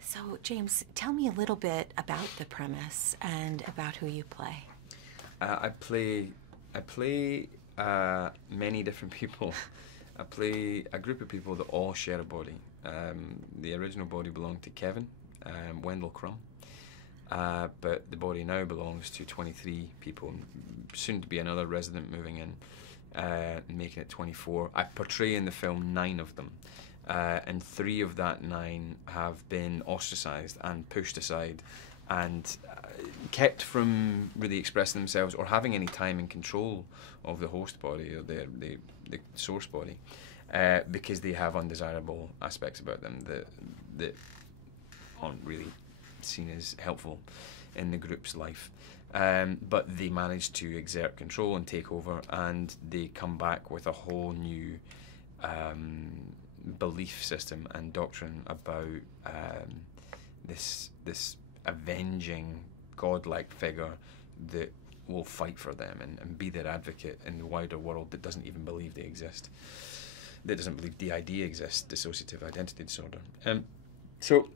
So, James, tell me a little bit about the premise and about who you play. I play many different people. I play a group of people that all share a body. The original body belonged to Kevin, Wendell Crumb, but the body now belongs to 23 people, soon to be another resident moving in, making it 24. I portray in the film 9 of them, and 3 of that 9 have been ostracised and pushed aside and kept from really expressing themselves or having any time and control of the host body or the source body, because they have undesirable aspects about them that aren't really seen as helpful in the group's life. But they manage to exert control and take over, and they come back with a whole new belief system and doctrine about this avenging godlike figure that will fight for them and be their advocate in the wider world that doesn't even believe they exist, that doesn't believe DID exists, dissociative identity disorder. So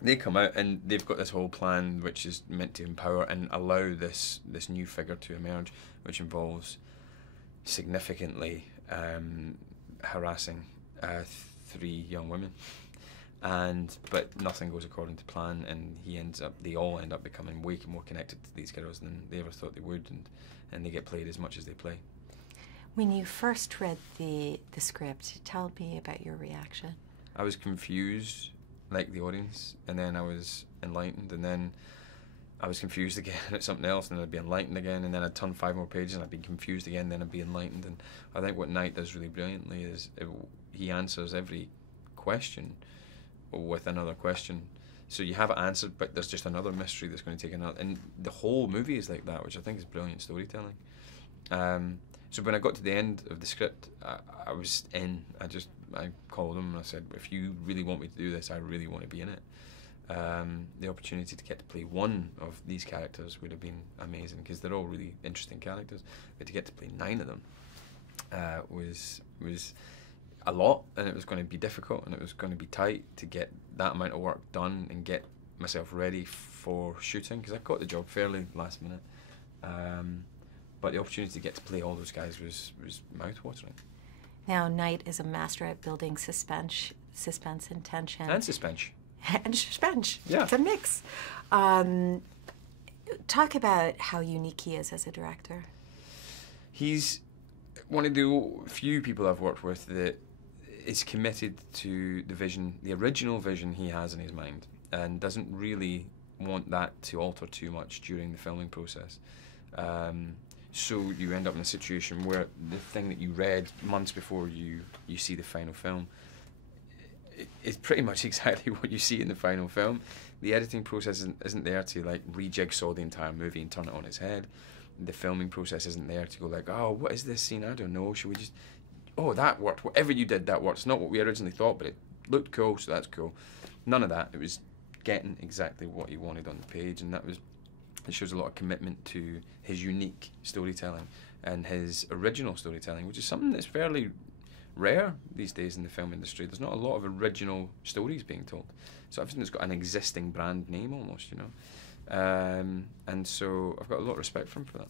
they come out and they've got this whole plan which is meant to empower and allow this new figure to emerge, which involves significantly harassing 3 young women. But nothing goes according to plan, and they all end up becoming way more connected to these girls than they ever thought they would, and they get played as much as they play. When you first read the script, tell me about your reaction. I was confused, like the audience, and then I was enlightened, and then I was confused again at something else, and then I'd be enlightened again, and then I'd turn 5 more pages and I'd be confused again, then I'd be enlightened. And I think what Knight does really brilliantly is he answers every question with another question. So you have it answered, but there's just another mystery that's going to take another. And the whole movie is like that, which I think is brilliant storytelling. So when I got to the end of the script, I was in. I called him and I said, if you really want me to do this, I really want to be in it. The opportunity to get to play one of these characters would have been amazing, because they're all really interesting characters. But to get to play 9 of them was a lot, and it was going to be difficult, and it was going to be tight to get that amount of work done and get myself ready for shooting, because I got the job fairly last minute. But the opportunity to get to play all those guys was mouth-watering. Now, Knight is a master at building suspense and tension. And suspense. And suspense. Yeah. It's a mix. Talk about how unique he is as a director. He's one of the few people I've worked with that is committed to the vision, the original vision he has in his mind, and doesn't really want that to alter too much during the filming process. So you end up in a situation where the thing that you read months before you see the final film is pretty much exactly what you see in the final film. The editing process isn't there to like rejigsaw the entire movie and turn it on its head. The filming process isn't there to go like, oh, what is this scene? I don't know. Should we just... Oh, that worked. Whatever you did, that worked. It's not what we originally thought, but it looked cool, so that's cool. None of that. It was getting exactly what he wanted on the page, and it shows a lot of commitment to his unique storytelling and his original storytelling, which is something that's fairly rare these days in the film industry. There's not a lot of original stories being told. So everything that's got an existing brand name almost, you know. And so I've got a lot of respect for him for that.